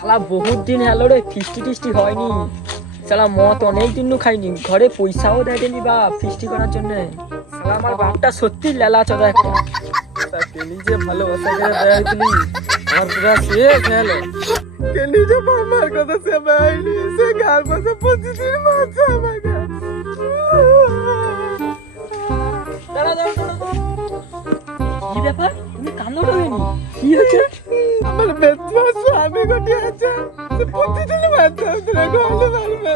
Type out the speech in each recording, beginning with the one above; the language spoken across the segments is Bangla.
শালা বহুত দিন হলো রে ফিস্টি টিস্টি হয়নি। শালা মদ অনেক দিন খাইনি, ঘরে পয়সাও দেয়নি বা ফিস্টি করার জন্য। শালা আমার বাপটা সত্যি লেলা চোদা একটা। কেলি যে ভালোবাসা করে দেয়নি আমার পুরা শেষ হলো। কেলি যে আমার কথা সে বাইনি সে গাল পাশে প্রতিদিন মারছে আমাকে। কি ব্যাপার, তুমি কান্না করবেনি? কি হয়েছে? আমার বেদবা স্বামী গটি আছে, সে প্রতিদিন মারছে তোরা গালে মারবে।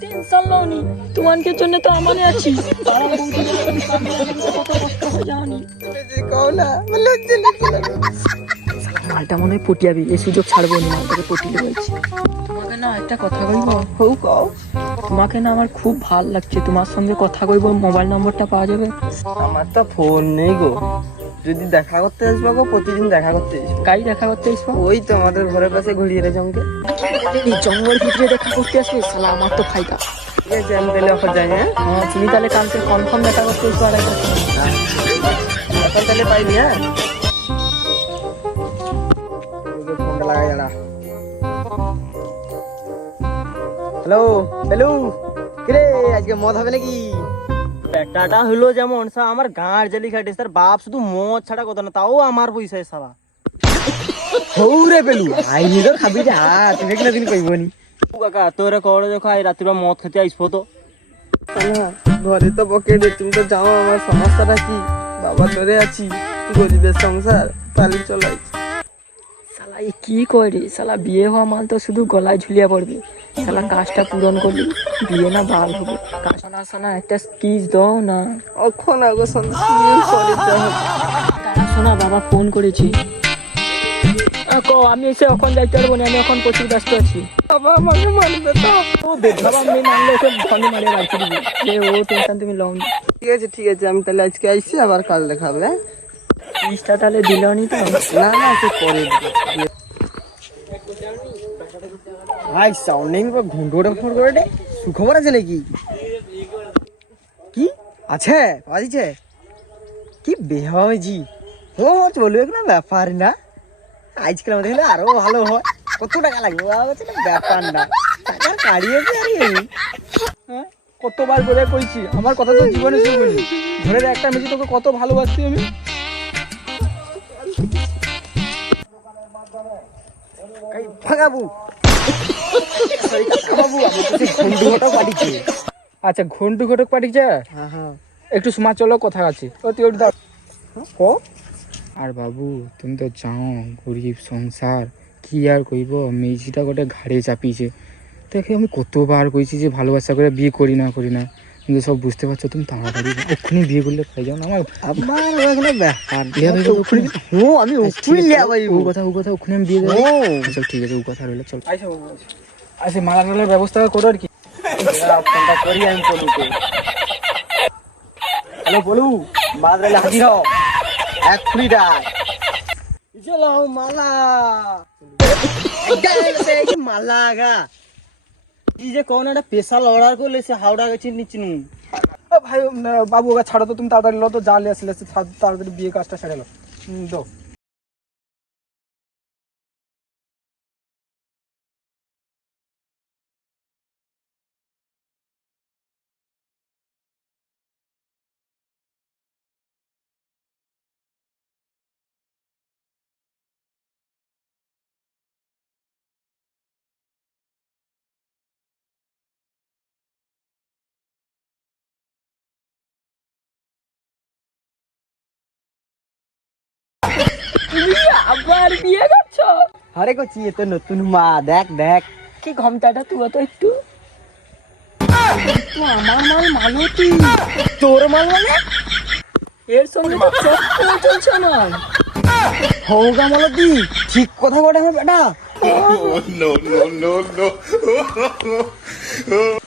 টেনশন লওনি, তোমাকে জন্য তো আমানে আছি। কত কষ্ট হয়ে যাওনি। কওনা লজ্জা লাগে। মালটা মনে হয় পটিয়াবি, এই সুযোগ ছাড়বো না, মালটাকে পটিয়ে বলছি। তোমাকে না একটা কথা কইব? হউ কও। তোমাকে না আমার খুব ভাল লাগছে, তোমার সঙ্গে কথা কইব, মোবাইল নম্বরটা পাওয়া যাবে? আমার তো ফোন নেই গো, যদি দেখা করতে আসবো গো প্রতিদিন দেখা করতে আসবো। কাই দেখা করতে আসবো? ওই তো আমাদের ঘরের পাশে ঘুরিয়ে রে জঙ্গে। এই জঙ্গল ভিতরে দেখা করতে আসবে? শালা আমার তো ফায়দা। ঠিক আছে আমি তাহলে এখন যাই। হ্যাঁ তুমি তাহলে কালকে কনফার্ম দেখা করতে আসবো আড়াইটার সময়। এখন তাহলে পাইনি। হ্যাঁ ফোনটা লাগাই দাঁড়া। হ্যালো হ্যালো, কিরে আজকে মদ হবে নাকি? ব্যাটাটা হলো যেমন সা আমার গাঁর জালি খাটে, তার বাপ শুধু মদ ছাড়া কথা না, তাও আমার পয়সায় সারা। হৌরে পেলু আইনি তো খাবি যা, তুমি কিনা দিন কইবনি। কাকা তোরে কড়ে যখন আই রাত্রিবেলা মদ খেতে আইসবো তো। ঘরে তো বকে রে, তুমি তো জানো আমার সমস্যাটা কি। বাবা ধরে আছি, গরিবের সংসার তালি চলাই। শালা এ কি করে? শালা বিয়ে হওয়া মাল তো শুধু গলায় ঝুলিয়ে পড়বে। শালা কাজটা পূরণ করলি, বিয়ে না বাল হবে। শোনা শোনা একটা স্কিজ দাও না। অখন আগো শোনা শোনা, বাবা ফোন করেছি। আমি এসে এখন যাইতে পারবো না, আমি এখন প্রচুর ব্যস্ত আছি। বাবা আমাকে মানবে তো? ও বেধবা মেয়ে মানলে ওকে ফোনে মারিয়ে রাখতে দিবি, যে ও টেনশন তুমি লও না। ঠিক আছে আমি তাহলে আজকে আইসি, আবার কাল দেখাবে। ফিসটা তাহলে দিল নি তো? না না সে পরে ভাই সাউন্ডিং ঘুন্ডোটা ফোন করে দে। সুখবর আছে নাকি? কি আছে বাজিছে? কি বেহজি ও চলবে না, ব্যাপার না। আজকাল আমাদের হলে আরো ভালো হয়। কত টাকা লাগবে ব্যাপার না, টাকা কাড়িয়েছে। হ্যাঁ কতবার করে কইছি, আমার কথা তো জীবনে শুনবি। ঘরের একটা মেয়ে তোকে কত ভালোবাসি আমি। ভাগাবু আচ্ছা ঘন্টু ঘটক পাঠিয়েছে। হ্যাঁ হ্যাঁ একটু সময় চলো, কথা আছে। ও তুই ওটা দাও। আর বাবু তুমি তো যাও, গরিব সংসার কি আর কইব। মেজিটা গোটে ঘাড়ে চাপিয়েছে। দেখে আমি কতবার কইছি যে ভালোবাসা করে বিয়ে করি না কিন্তু সব বুঝতে পারছো তুমি, তাড়াতাড়ি এক্ষুনি বিয়ে করলে পাই যাও না। আমি ও কথা ওখানে আমি বিয়ে দেবো। চল ঠিক আছে, ও কথা রইলো। চল আচ্ছা মালা টালার ব্যবস্থা করো আর কি। ফোনটা করি আমি বলুকে। হ্যালো বলু, মাদ্রালে হাজির হও এক্ষুনি রায়। চলো মালা মালা গা কি যে কোন একটা স্পেশাল অর্ডার করলে সে হাওড়া গেছি নিচ্ছিনু। ভাই বাবু ওকে ছাড়ো তো, তুমি তাড়াতাড়ি লো তো, যা আসলে তাড়াতাড়ি বিয়ে কাজটা সেরে লো। দাও। আবার বিয়ে করছো? আরে কচি এ তো নতুন মা, দেখ দেখ কি ঘমটাটা তুই তো একটু আমার মাল মালতি। তোর মাল মানে? এর সঙ্গে তো চক্কর চলছে আমার। হৌগা মালতি, ঠিক কথা বলে আমার বেটা।